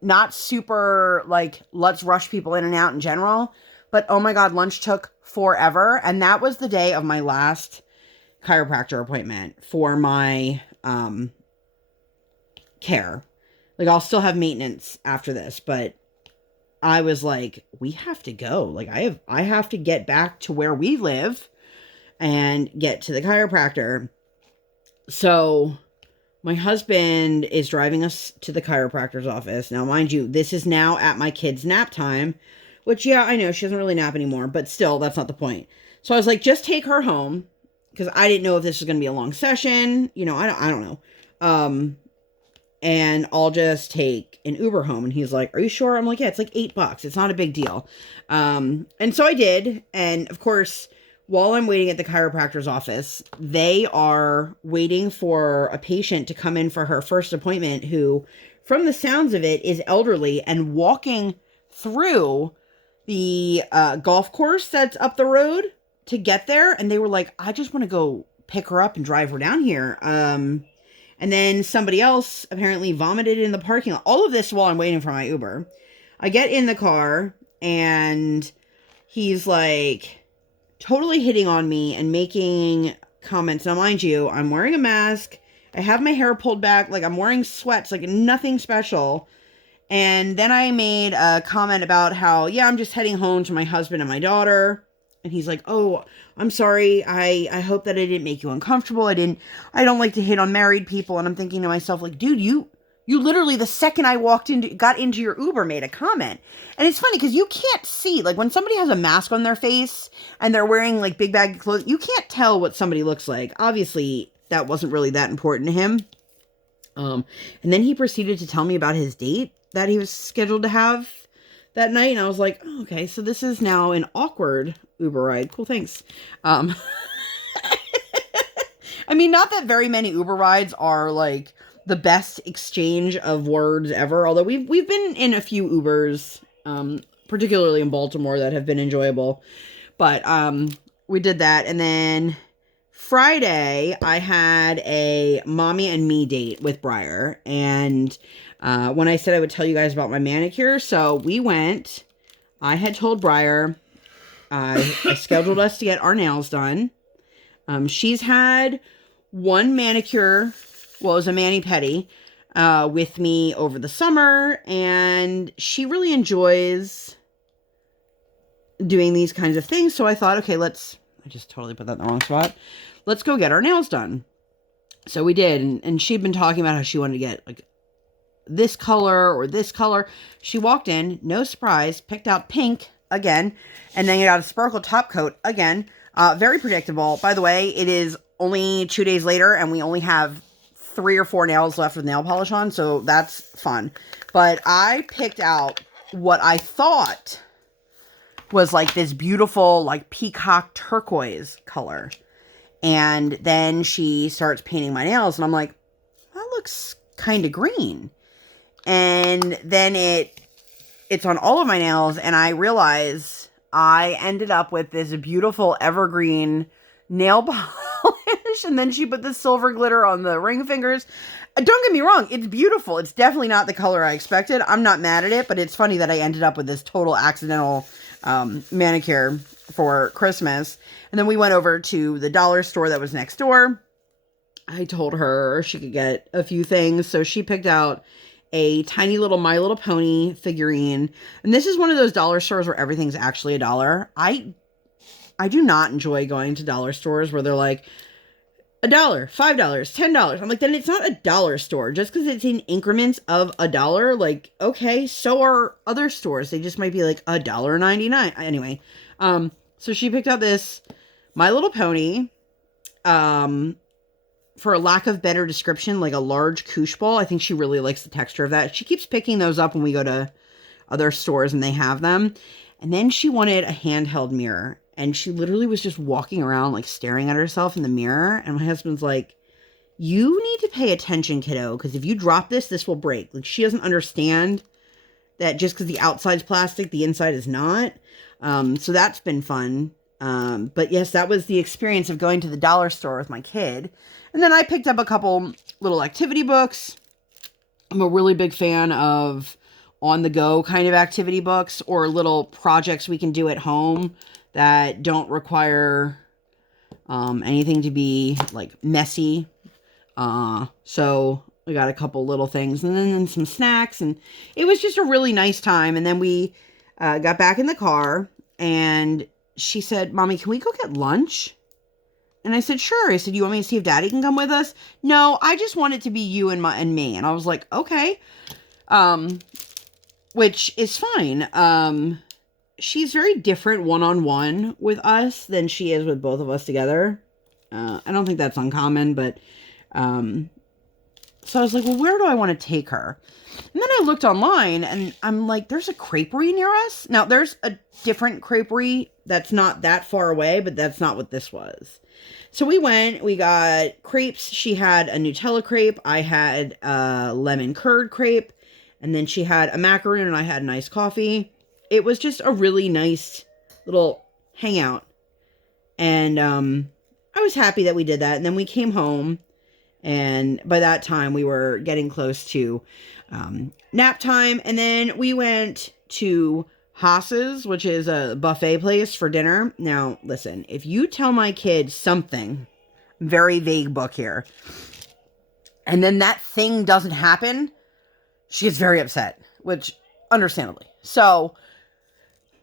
not super like, let's rush people in and out in general. But oh my God, lunch took forever. And that was the day of my last chiropractor appointment for my care. Like, I'll still have maintenance after this, but I was like, we have to go. Like, I have to get back to where we live and get to the chiropractor. So my husband is driving us to the chiropractor's office. Now, mind you, this is now at my kid's nap time, which, yeah, I know she doesn't really nap anymore, but still, that's not the point. So I was like, just take her home, because I didn't know if this was going to be a long session. You know, I don't know. And I'll just take an Uber home. And he's like, are you sure? I'm like, yeah, it's like $8. It's not a big deal. And so I did. And of course, while I'm waiting at the chiropractor's office, they are waiting for a patient to come in for her first appointment who, from the sounds of it, is elderly and walking through the golf course that's up the road to get there. And they were like, I just want to go pick her up and drive her down here. And then somebody else apparently vomited in the parking lot. All of this while I'm waiting for my Uber. I get in the car and he's like totally hitting on me and making comments. Now, mind you, I'm wearing a mask. I have my hair pulled back. Like, I'm wearing sweats, like nothing special. And then I made a comment about how, yeah, I'm just heading home to my husband and my daughter. And he's like, oh, I'm sorry. I hope that I didn't make you uncomfortable. I don't like to hit on married people. And I'm thinking to myself, like, dude, you literally, the second I got into your Uber, made a comment. And it's funny because you can't see, like, when somebody has a mask on their face and they're wearing like big baggy clothes, you can't tell what somebody looks like. Obviously, that wasn't really that important to him. And then he proceeded to tell me about his date that he was scheduled to have that night. And I was like, oh, okay, so this is now an awkward Uber ride. Cool, thanks. I mean, not that very many Uber rides are like the best exchange of words ever. Although we've been in a few Ubers, particularly in Baltimore, that have been enjoyable. But we did that. And then Friday, I had a mommy and me date with Briar. And when I said I would tell you guys about my manicure, so we went. I had told Briar I scheduled us to get our nails done. She's had one manicure, well, it was a mani-pedi, with me over the summer, and she really enjoys doing these kinds of things. So I thought, okay, I just totally put that in the wrong spot. Let's go get our nails done. So we did, and she'd been talking about how she wanted to get like this color or this color. She walked in, no surprise, picked out pink again, and then got a sparkle top coat again. Very predictable. By the way, it is only 2 days later, and we only have 3 or 4 nails left with nail polish on, so that's fun. But I picked out what I thought was like this beautiful, like peacock turquoise color. And then she starts painting my nails, and I'm like, that looks kind of green. And then it's on all of my nails, and I realize I ended up with this beautiful evergreen nail polish, and then she put the silver glitter on the ring fingers. Don't get me wrong, it's beautiful. It's definitely not the color I expected. I'm not mad at it, but it's funny that I ended up with this total accidental manicure for Christmas. And then we went over to the dollar store that was next door. I told her she could get a few things, so she picked out a tiny little My Little Pony figurine. And this is one of those dollar stores where everything's actually $1. I do not enjoy going to dollar stores where they're like $1, $5, $10. I'm like, then it's not a dollar store. Just because it's in increments of $1, like, okay, so are other stores. They just might be like $1.99. Anyway, so she picked out this My Little Pony, for a lack of better description, like a large koosh ball. I think she really likes the texture of that. She keeps picking those up when we go to other stores and they have them. And then she wanted a handheld mirror. And she literally was just walking around, like, staring at herself in the mirror. And my husband's like, you need to pay attention, kiddo, because if you drop this, this will break. Like, she doesn't understand that just because the outside's plastic, the inside is not. So that's been fun. But yes, that was the experience of going to the dollar store with my kid. And then I picked up a couple little activity books. I'm a really big fan of on-the-go kind of activity books or little projects we can do at home that don't require anything to be, like, messy. So we got a couple little things and then some snacks. And it was just a really nice time. And then we got back in the car and she said, Mommy, can we go get lunch? And I said, sure. I said, you want me to see if Daddy can come with us? No, I just want it to be you and me. And I was like, okay. Which is fine. She's very different one-on-one with us than she is with both of us together. I don't think that's uncommon, but, so I was like, well, where do I want to take her? And then I looked online and I'm like, there's a creperie near us. Now there's a different creperie that's not that far away, but that's not what this was. So we got crepes. She had a Nutella crepe. I had a lemon curd crepe. And then she had a macaroon and I had an iced coffee. It was just a really nice little hangout. And I was happy that we did that. And then we came home. And by that time, we were getting close to nap time. And then we went to Haas's, which is a buffet place for dinner. Now, listen, if you tell my kid something, very vague book here, and then that thing doesn't happen, she gets very upset, which understandably. So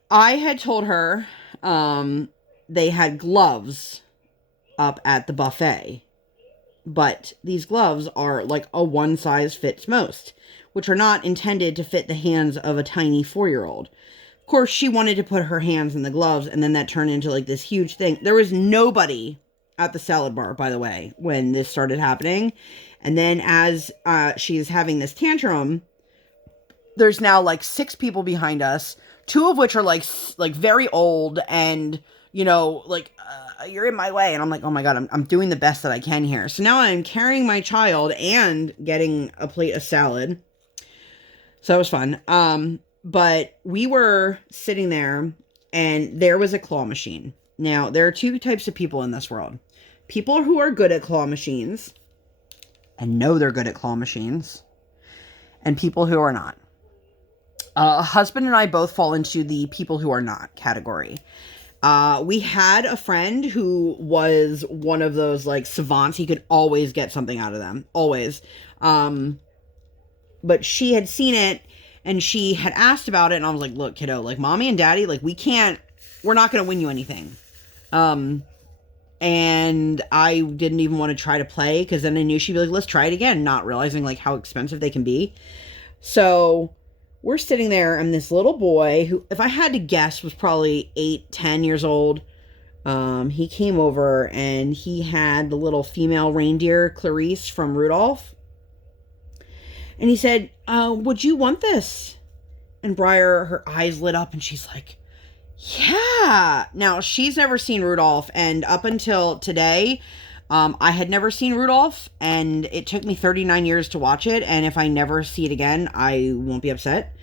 I had told her they had gloves up at the buffet, but these gloves are like a one size fits most, which are not intended to fit the hands of a tiny 4-year-old. Of course, she wanted to put her hands in the gloves, and then that turned into like this huge thing. There was nobody at the salad bar, by the way, when this started happening. And then as she's having this tantrum, there's now like 6 people behind us, 2 of which are like very old and, you know, like, you're in my way. And I'm like, oh my God, I'm doing the best that I can here. So now I'm carrying my child and getting a plate of salad. So that was fun. But we were sitting there and there was a claw machine. Now, there are 2 types of people in this world. People who are good at claw machines and know they're good at claw machines, and people who are not. Husband and I both fall into the people who are not category. We had a friend who was one of those like savants. He could always get something out of them. Always. But she had seen it and she had asked about it. And I was like, look, kiddo, like mommy and daddy, like we're not going to win you anything. And I didn't even want to try to play because then I knew she'd be like, let's try it again. Not realizing like how expensive they can be. So we're sitting there and this little boy who, if I had to guess, was probably 8, 10 years old. He came over and he had the little female reindeer, Clarice from Rudolph. And he said, would you want this? And Briar, her eyes lit up and she's like, yeah. Now, she's never seen Rudolph. And up until today, I had never seen Rudolph. And it took me 39 years to watch it. And if I never see it again, I won't be upset.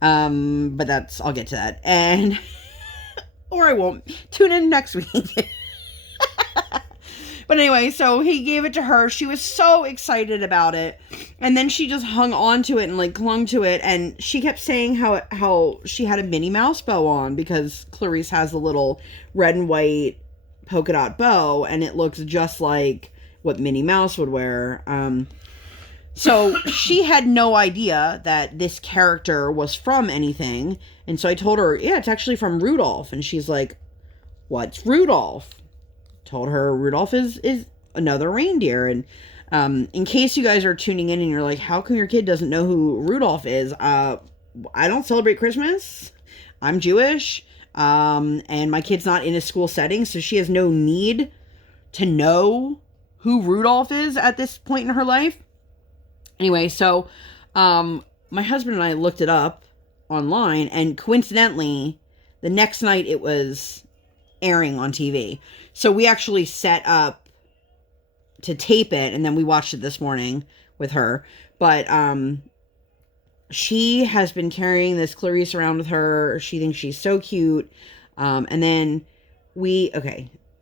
But I'll get to that. And, or I won't. Tune in next week. But anyway, so he gave it to her. She was so excited about it. And then she just hung on to it and like clung to it. And she kept saying how she had a Minnie Mouse bow on because Clarice has a little red and white polka dot bow. And it looks just like what Minnie Mouse would wear. So she had no idea that this character was from anything. And so I told her, yeah, it's actually from Rudolph. And she's like, what's Rudolph? Told her Rudolph is another reindeer. And in case you guys are tuning in and you're like, how come your kid doesn't know who Rudolph is? I don't celebrate Christmas. I'm Jewish. And my kid's not in a school setting, so she has no need to know who Rudolph is at this point in her life. Anyway, so my husband and I looked it up online, and coincidentally, the next night it was airing on TV. So we actually set up to tape it, and then we watched it this morning with her. But she has been carrying this Clarice around with her. She thinks she's so cute. And then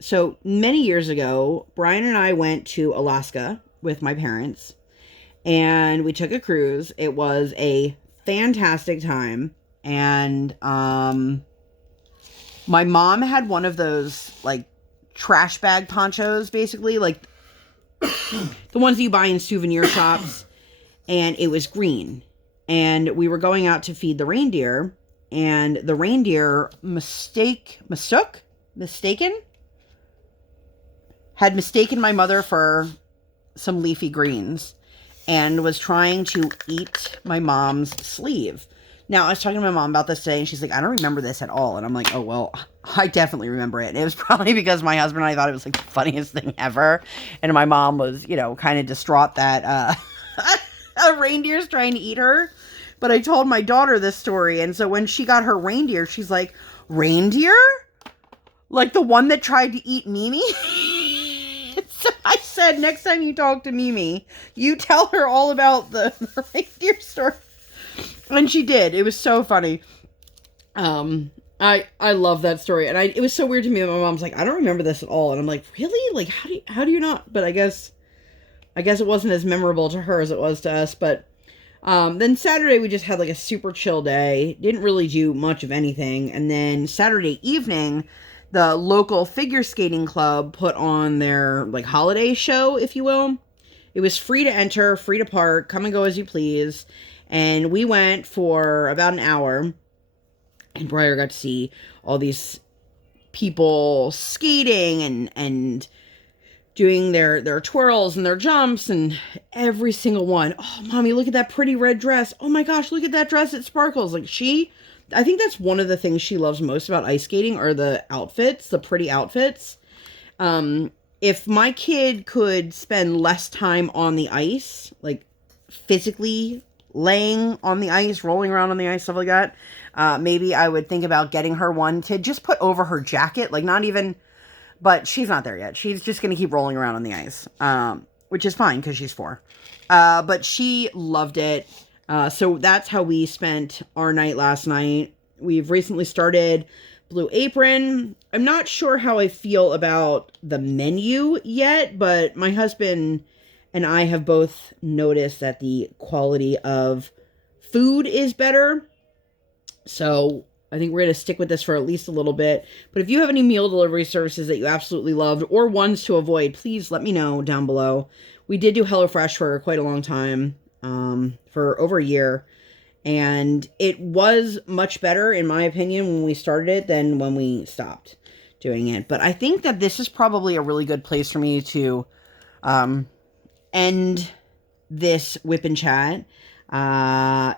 so many years ago, Brian and I went to Alaska with my parents, and we took a cruise. It was a fantastic time. And my mom had one of those like trash bag ponchos, basically, like the ones that you buy in souvenir shops, and it was green. And we were going out to feed the reindeer, and the reindeer had mistaken my mother for some leafy greens and was trying to eat my mom's sleeve. Now, I was talking to my mom about this today, and she's like, I don't remember this at all. And I'm like, oh, well, I definitely remember it. And it was probably because my husband and I thought it was like the funniest thing ever. And my mom was, kind of distraught that a reindeer's trying to eat her. But I told my daughter this story. And so when she got her reindeer, she's like, reindeer? Like the one that tried to eat Mimi. So I said, next time you talk to Mimi, you tell her all about the reindeer story. And she did. It was so funny. I love that story. And it was so weird to me. My mom's like, I don't remember this at all. And I'm like, really? Like, how do you not? But I guess it wasn't as memorable to her as it was to us. But then Saturday we just had like a super chill day. Didn't really do much of anything. And then Saturday evening, the local figure skating club put on their like holiday show, if you will. It was free to enter, free to park, come and go as you please. And we went for about an hour. And Briar got to see all these people skating and doing their twirls and their jumps, and every single one. Oh, Mommy, look at that pretty red dress. Oh my gosh, look at that dress. It sparkles. Like I think that's one of the things she loves most about ice skating are the outfits, the pretty outfits. If my kid could spend less time on the ice, like physically laying on the ice, rolling around on the ice, stuff like that, maybe I would think about getting her one to just put over her jacket, like not even, but she's not there yet. She's just going to keep rolling around on the ice, which is fine because she's 4. But she loved it. So that's how we spent our night last night. We've recently started Blue Apron. I'm not sure how I feel about the menu yet, but my husband and I have both noticed that the quality of food is better. So I think we're going to stick with this for at least a little bit. But if you have any meal delivery services that you absolutely loved or ones to avoid, please let me know down below. We did do HelloFresh for quite a long time, for over a year. And it was much better, in my opinion, when we started it than when we stopped doing it. But I think that this is probably a really good place for me to end this WIP Chat.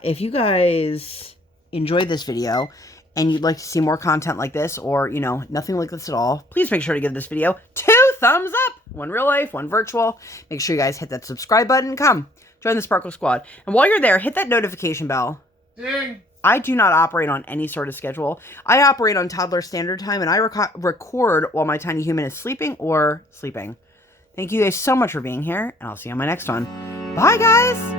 If you guys enjoyed this video and you'd like to see more content like this, or, you know, nothing like this at all, please make sure to give this video 2 thumbs up. One real life, one virtual. Make sure you guys hit that subscribe button. Come, join the Sparkle Squad. And while you're there, hit that notification bell. Ding! I do not operate on any sort of schedule. I operate on toddler standard time, and I record while my tiny human is sleeping or sleeping. Thank you guys so much for being here, and I'll see you on my next one. Bye, guys!